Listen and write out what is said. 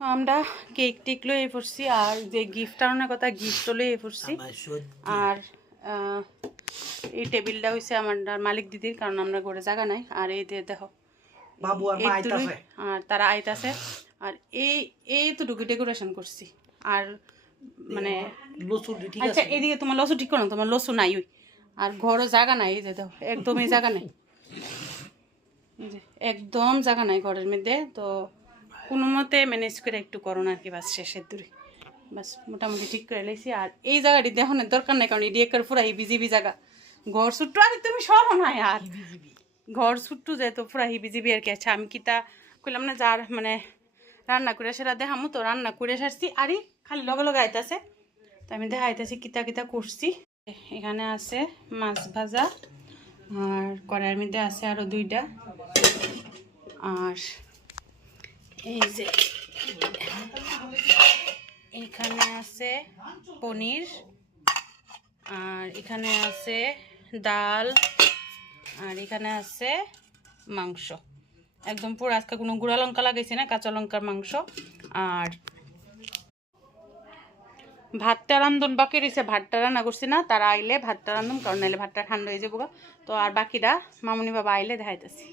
আমরা cake take লয়ে পড়ছি আর যে গিফট আনার কথা গিফটও লয়ে পড়ছি। আর এই টেবিলটা হয়েছে আমার মালিক দিদির, কারণ আমরা ঘরে জায়গা নাই। আর এই দিয়ে দেখো আর তারা আইতাছে। আর এই তো ঢুকি ডেকোরেশন করছি। আর মানে আচ্ছা এইদিকে তোমার লসু ঠিক করো, তোমার লসু নাই ওই। আর ঘরও জায়গা নাই, এই যে দেখো একদমই জায়গা নাই, একদম জায়গা নাই ঘরের মধ্যে। তো কোনো মতে ম্যানেজ করে একটু করো না আর কি, বাস শেষের দূরে বাস মোটামুটি ঠিক করে লেছি। আর এই জায়গাটি দেখানোর দরকার নাই, কারণ এটি একবার পুরা হিবিজিবি জায়গা। ঘর ছুট্টু আরে তুমি সরো না আর, ঘর ছুট্টু যায় তো পুরা হিবিজিবি আর কি। আচ্ছা আমি কিতা কইলাম না যার মানে রান্না করে সেটা দেখামো, তো রান্না করে সারছি। আরে খালি লগে লগে আইতাছে, তো আমি দেখাইতেছি কিতা কিতা করছি। এখানে আছে মাছ ভাজা, আর কড়াইয়ের মধ্যে আছে আরও 2টা। আর এই যে এখানে আছে পনির, আর এখানে আছে ডাল, আর এখানে আছে মাংস। একদম পুরো আজকে কোনো গুঁড়া লঙ্কা লাগাইছি না, কাঁচা লঙ্কার মাংস। আর ভাতটা রান্ধন বাকি রয়েছে, ভাতটা রান্না করছি না, তারা আইলে ভাতটা রান্ধন, কারণ নাইলে ভাতটা ঠান্ডা হয়ে যাবো। তো আর বাকিটা মামুনি বাবা আইলে দেখাইতেছি।